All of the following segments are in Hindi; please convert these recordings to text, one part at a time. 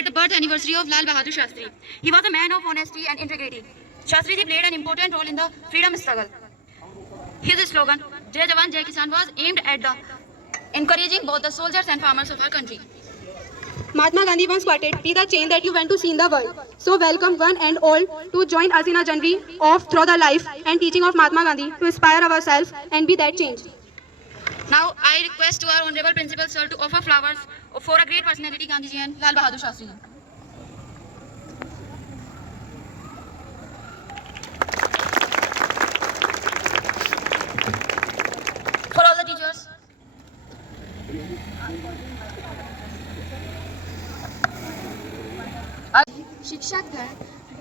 celebrate the birth anniversary of Lal Bahadur Shastri. He was a man of honesty and integrity. Shastri ji played an important role in the freedom struggle. His slogan, Jai Jawan, Jai Kisan, was aimed at the encouraging both the soldiers and farmers of our country. Mahatma Gandhi once quoted, "Be the change that you want to see in the world." So welcome one and all to join us in a journey of through the life and teaching of Mahatma Gandhi to inspire ourselves and be that change. Now I request to our honorable principal sir to offer flowers for a great personality, Gandhi ji and Lal Bahadur Shastri ji. For all the teachers. शिक्षकगण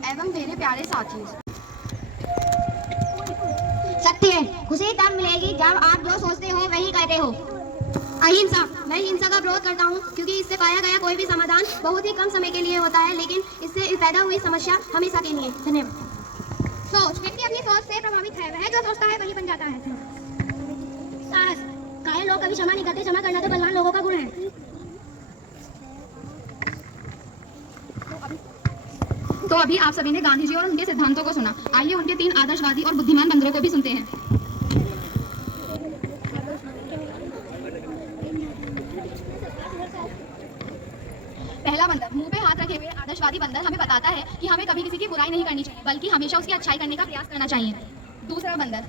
एवं मेरे प्यारे साथियों, सत्य है, खुशी तब मिलेगी जब आप जो सोचते हो वही करते हो। अहिंसा, मैं हिंसा का विरोध करता हूँ क्योंकि इससे पाया गया कोई भी समाधान बहुत ही कम समय के लिए होता है, लेकिन इससे पैदा हुई समस्या हमेशा के लिए। धन्यवाद। सोच, व्यक्ति अपनी सोच से प्रभावित है, वह जो सोचता है वही बन जाता है। साहस, कायर लोग कभी क्षमा नहीं करते, क्षमा करना तो बलवान लोगों का गुण है। तो अभी आप सभी ने गांधी जी और उनके सिद्धांतों को सुना। आइए उनके 3 आदर्शवादी और बुद्धिमान बंदरों को भी सुनते हैं। पहला बंदर, मुंह पे हाथ रखे हुए आदर्शवादी बंदर हमें बताता है कि हमें कभी किसी की बुराई नहीं करनी चाहिए, बल्कि हमेशा उसकी अच्छाई करने का प्रयास करना चाहिए। दूसरा बंदर,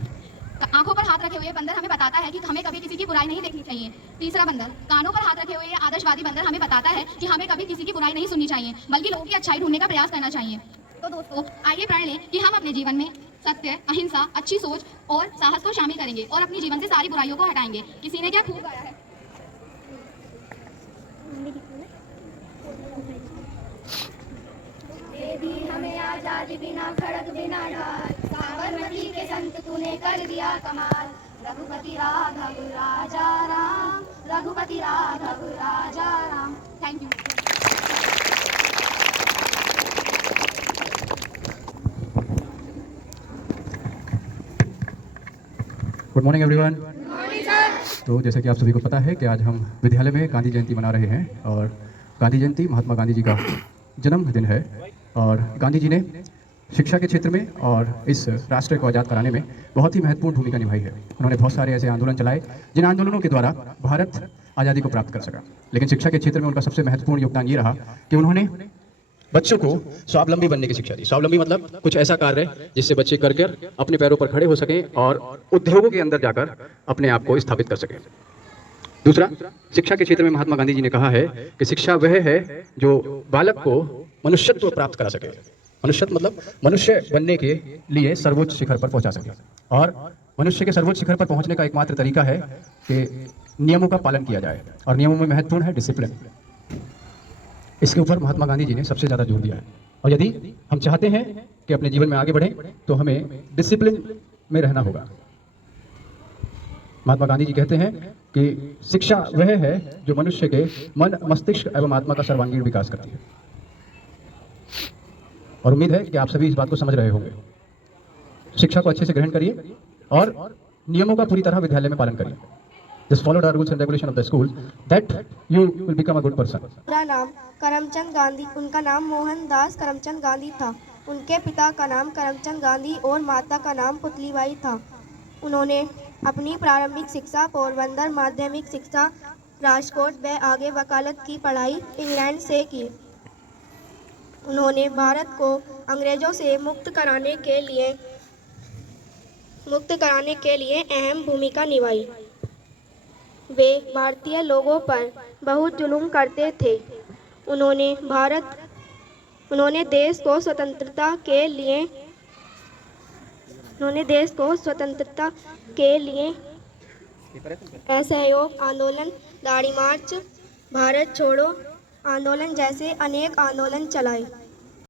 आंखों पर हाथ रखे हुए बंदर हमें बताता है कि हमें कभी किसी की बुराई नहीं देखनी चाहिए। तीसरा बंदर, कानों पर हाथ रखे हुए आदर्शवादी बंदर हमें बताता है कि हमें कभी किसी की बुराई नहीं सुननी चाहिए, बल्कि लोगों की अच्छाई ढूंढने का प्रयास करना चाहिए। तो दोस्तों, आइए प्रण लें कि हम अपने जीवन में सत्य, अहिंसा, अच्छी सोच और साहस को शामिल करेंगे और अपने जीवन से सारी बुराइयों को हटाएंगे। किसी ने क्या खूब गाया है। दे दी हमें आजादी बिना खड़क बिना ढाल, साबरमती के संत तूने कर दिया कमाल। Raghupati Raghav Raja Ram, Raghupati Raghav Raja Ram. Thank you. Good morning everyone. तो जैसे कि आप सभी को पता है कि आज हम विद्यालय में गांधी जयंती मना रहे हैं और गांधी जयंती महात्मा गांधी जी का जन्मदिन है। और गांधी जी ने शिक्षा के क्षेत्र में और इस राष्ट्र को आज़ाद कराने में बहुत ही महत्वपूर्ण भूमिका निभाई है। उन्होंने बहुत सारे ऐसे आंदोलन चलाए जिन आंदोलनों के द्वारा भारत आज़ादी को प्राप्त कर सका। लेकिन शिक्षा के क्षेत्र में उनका सबसे महत्वपूर्ण योगदान ये रहा कि उन्होंने बच्चों को स्वावलंबी बनने की शिक्षा दी। स्वावलंबी मतलब कुछ ऐसा कार्य जिससे बच्चे कर अपने पैरों पर खड़े हो सकें और उद्योगों के अंदर जाकर अपने आप को स्थापित कर सकें। दूसरा, शिक्षा के क्षेत्र में महात्मा गांधी जी ने कहा है कि शिक्षा वह है जो बालक को मनुष्यत्व प्राप्त करा सके। मनुष्यत्व मतलब मनुष्य बनने के लिए सर्वोच्च शिखर पर पहुंचा सके। और मनुष्य के सर्वोच्च शिखर पर पहुंचने का एकमात्र तरीका है कि नियमों का पालन किया जाए, और नियमों में महत्वपूर्ण है डिसिप्लिन। इसके ऊपर महात्मा गांधी जी ने सबसे ज़्यादा जोर दिया है। और यदि हम चाहते हैं कि अपने जीवन में आगे बढ़ें तो हमें डिसिप्लिन में रहना होगा। महात्मा गांधी जी कहते हैं कि शिक्षा वह है जो मनुष्य के मन, मस्तिष्क एवं आत्मा का सर्वांगीण विकास करती है। और उम्मीद है कि आप सभी इस बात को समझ रहे होंगे। शिक्षा को अच्छे से ग्रहण करिए और नियमों का पूरी तरह विद्यालय में पालन करिए। Just follow the rules and regulation of the school, that you will become a good person. पूरा नाम करमचंद गांधी, उनका नाम मोहनदास करमचंद गांधी था। उनके पिता का नाम करमचंद गांधी और माता का नाम पुतलीबाई था। उन्होंने अपनी प्रारंभिक शिक्षा पोरबंदर, माध्यमिक शिक्षा राजकोट व आगे वकालत की पढ़ाई इंग्लैंड से की। उन्होंने भारत को अंग्रेजों से मुक्त कराने के लिए अहम भूमिका निभाई। वे भारतीय लोगों पर बहुत जुल्म करते थे। उन्होंने देश को स्वतंत्रता के लिए असहयोग आंदोलन, दाड़ी मार्च, भारत छोड़ो आंदोलन जैसे अनेक आंदोलन चलाए।